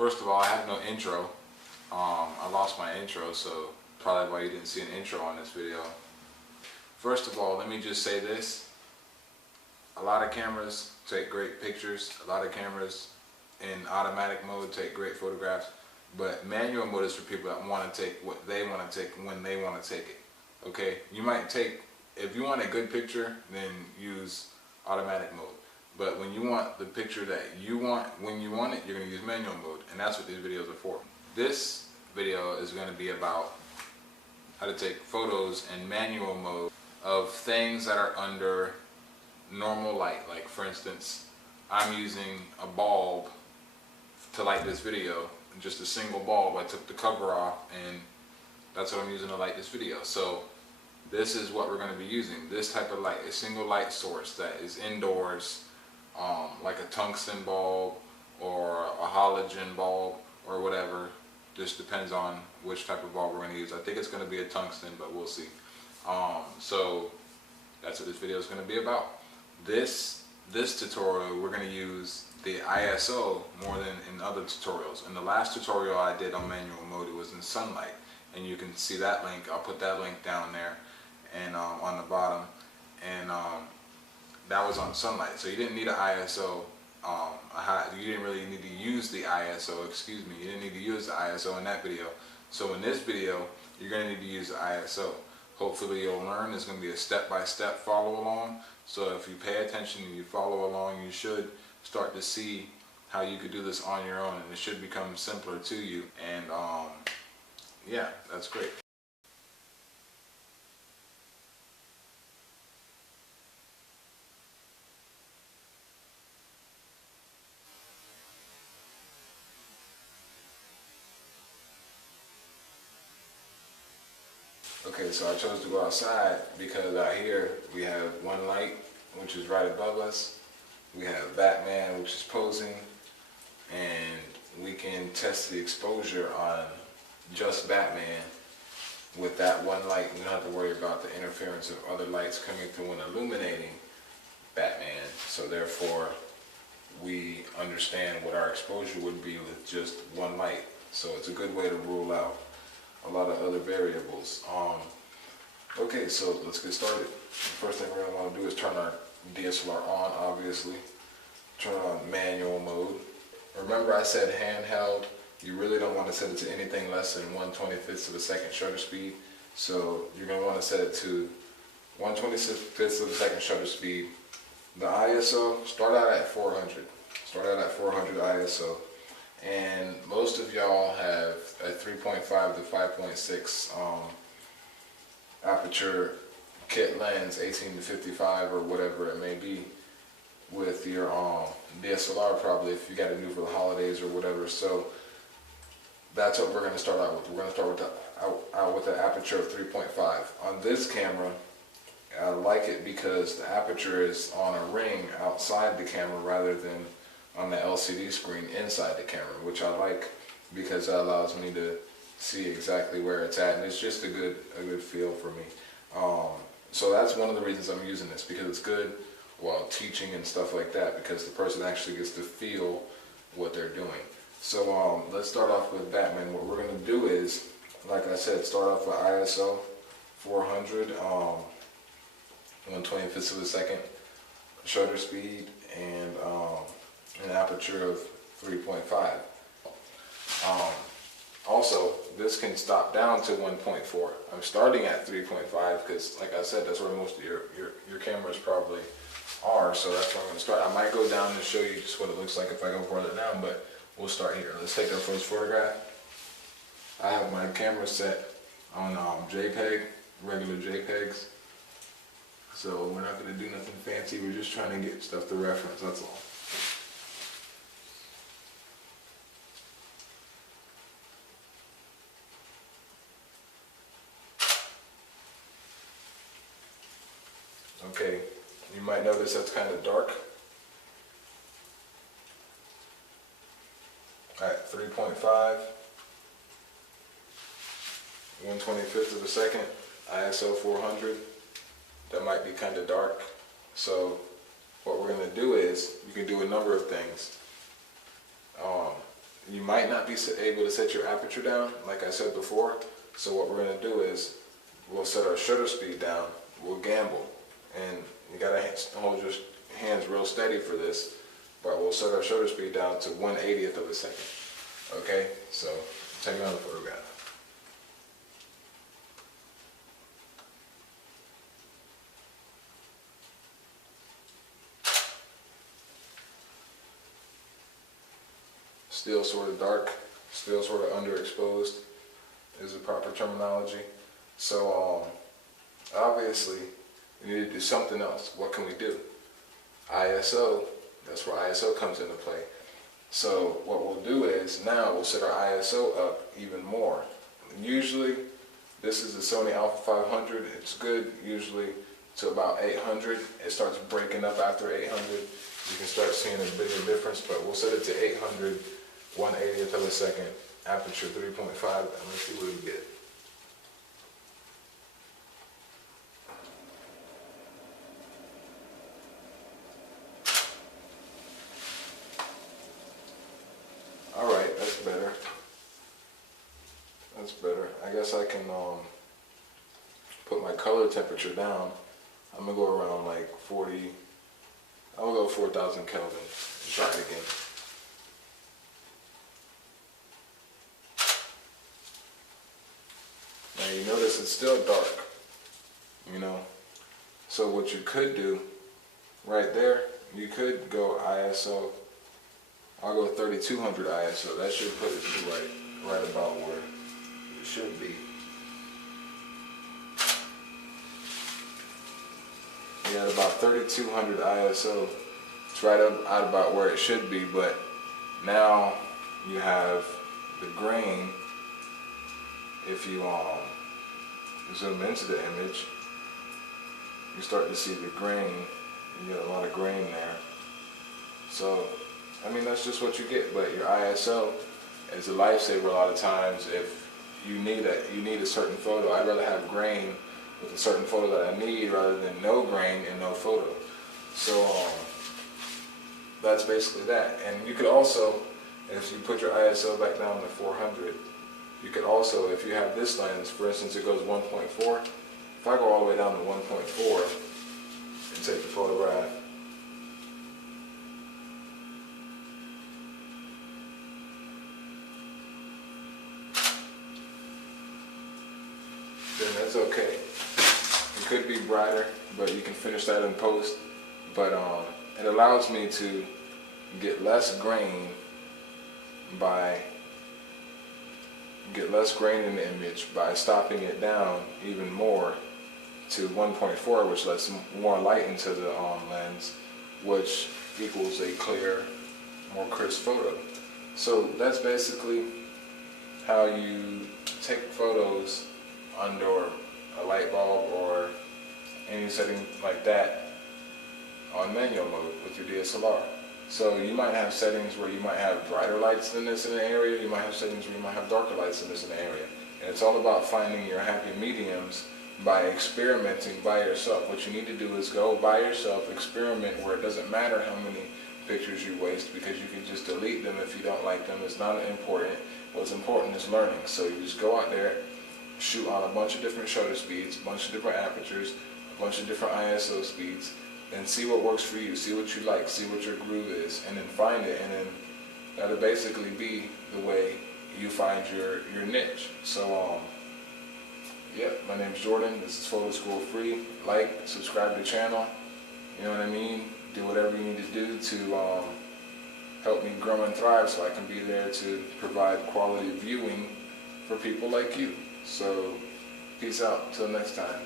First of all, I have no intro. I lost my intro, so probably why you didn't see an intro on this video. First of all, let me just say this. A lot of cameras take great pictures. A lot of cameras in automatic mode take great photographs. But manual mode is for people that want to take what they want to take when they want to take it. Okay? You might take, if you want a good picture, then use automatic mode. But when you want the picture that you want, when you want it, you're going to use manual mode. And that's what these videos are for. This video is going to be about how to take photos in manual mode of things that are under normal light. Like for instance, I'm using a bulb to light this video, just a single bulb. I took the cover off and that's what I'm using to light this video. So this is what we're going to be using, this type of light, a single light source that is indoors, like a tungsten bulb or a halogen bulb or whatever. Just depends on which type of bulb we're going to use. I think it's going to be a tungsten, but we'll see. So that's what this video is going to be about. This tutorial, we're going to use the ISO more than in other tutorials. In the last tutorial I did on manual mode, it was in sunlight, and you can see that link. I'll put that link down there and on the bottom, and that was on sunlight. So you didn't need an ISO. You didn't really need to use the ISO. Excuse me. You didn't need to use the ISO in that video. So in this video, you're going to need to use the ISO. Hopefully you'll learn. It's going to be a step-by-step follow along. So if you pay attention and you follow along, you should start to see how you could do this on your own, and it should become simpler to you. And yeah, that's great. Okay, so I chose to go outside because out here we have one light, which is right above us. We have Batman, which is posing, and we can test the exposure on just Batman with that one light. We don't have to worry about the interference of other lights coming through and illuminating Batman. So therefore, we understand what our exposure would be with just one light. So it's a good way to rule out a lot of other variables. Okay, so let's get started. The first thing we're going to want to do is turn our DSLR on, obviously. Turn on manual mode. Remember I said handheld. You really don't want to set it to anything less than 1/25th of a second shutter speed. So you're going to want to set it to 1/25th of a second shutter speed. The ISO, start out at 400. Start out at 400 ISO. And most of y'all have a 3.5 to 5.6 aperture kit lens, 18 to 55 or whatever it may be, with your DSLR probably, if you got it new for the holidays or whatever. So that's what we're going to start out with. We're going to start with the aperture of 3.5. On this camera, I like it because the aperture is on a ring outside the camera rather than on the LCD screen inside the camera, which I like because that allows me to see exactly where it's at, and it's just a good feel for me. So that's one of the reasons I'm using this, because it's good while teaching and stuff like that, because the person actually gets to feel what they're doing. So let's start off with Batman. What we're going to do is, like I said, start off with ISO 400, 1/25th of a second shutter speed, and an aperture of 3.5. Also, this can stop down to 1.4. I'm starting at 3.5 because, like I said, that's where most of your cameras probably are. So that's where I'm going to start. I might go down and show you just what it looks like if I go further down, but we'll start here. Let's take our first photograph. I have my camera set on JPEG, regular JPEGs. So we're not going to do nothing fancy. We're just trying to get stuff to reference. That's all. Okay, you might notice that's kind of dark. At 3.5, 1/25th of a second, ISO 400, that might be kind of dark. So what we're going to do is, you can do a number of things. you might not be able to set your aperture down, like I said before. So what we're gonna do is we'll set our shutter speed down, we'll gamble, and you gotta hold your hands real steady for this, but we'll set our shutter speed down to 1/80th of a second. Okay, so take another photograph. Still sort of dark, still sort of underexposed is the proper terminology. So obviously we need to do something else. What can we do? ISO, that's where ISO comes into play. So what we'll do is now we'll set our ISO up even more. Usually this is the Sony Alpha 500. It's good usually to about 800. It starts breaking up after 800. You can start seeing a bigger difference, but we'll set it to 800, 1/80th of a second, aperture 3.5, and let's see what we get. Alright, that's better. That's better. I guess I can put my color temperature down. I'm gonna go around like 40, I'm gonna go 4,000 Kelvin and try it again. Now you notice it's still dark, you know. So what you could do right there, you could go ISO. I'll go 3200 ISO. That should put it to right about where it should be. You got about 3200 ISO. It's right up out about where it should be, but now you have the grain. If you zoom into the image, you start to see the grain. You get a lot of grain there. So, I mean, that's just what you get. But your ISO is a lifesaver a lot of times. If you need a certain photo, I'd rather have grain with a certain photo that I need rather than no grain and no photo. So that's basically that. And you could also, if you put your ISO back down to 400, you could also, if you have this lens, for instance, it goes 1.4. If I go all the way down to 1.4 and take the photograph, then that's okay. It could be brighter, but you can finish that in post. But it allows me to get less grain in the image by stopping it down even more to 1.4, which lets more light into the lens, which equals a clear, more crisp photo. So that's basically how you take photos under a light bulb or any setting like that on manual mode with your DSLR. So you might have settings where you might have brighter lights than this in an area, you might have settings where you might have darker lights than this in an area. And it's all about finding your happy mediums by experimenting by yourself. What you need to do is go by yourself, experiment where it doesn't matter how many pictures you waste, because you can just delete them if you don't like them. It's not important. What's important is learning. So you just go out there, shoot on a bunch of different shutter speeds, a bunch of different apertures, a bunch of different ISO speeds, and see what works for you, see what you like, see what your groove is, and then find it, and then that'll basically be the way you find your niche. So yeah, my name's Jordan, this is Photo School Free. Like, subscribe to the channel, you know what I mean? Do whatever you need to do to help me grow and thrive so I can be there to provide quality viewing for people like you. So, peace out, till next time.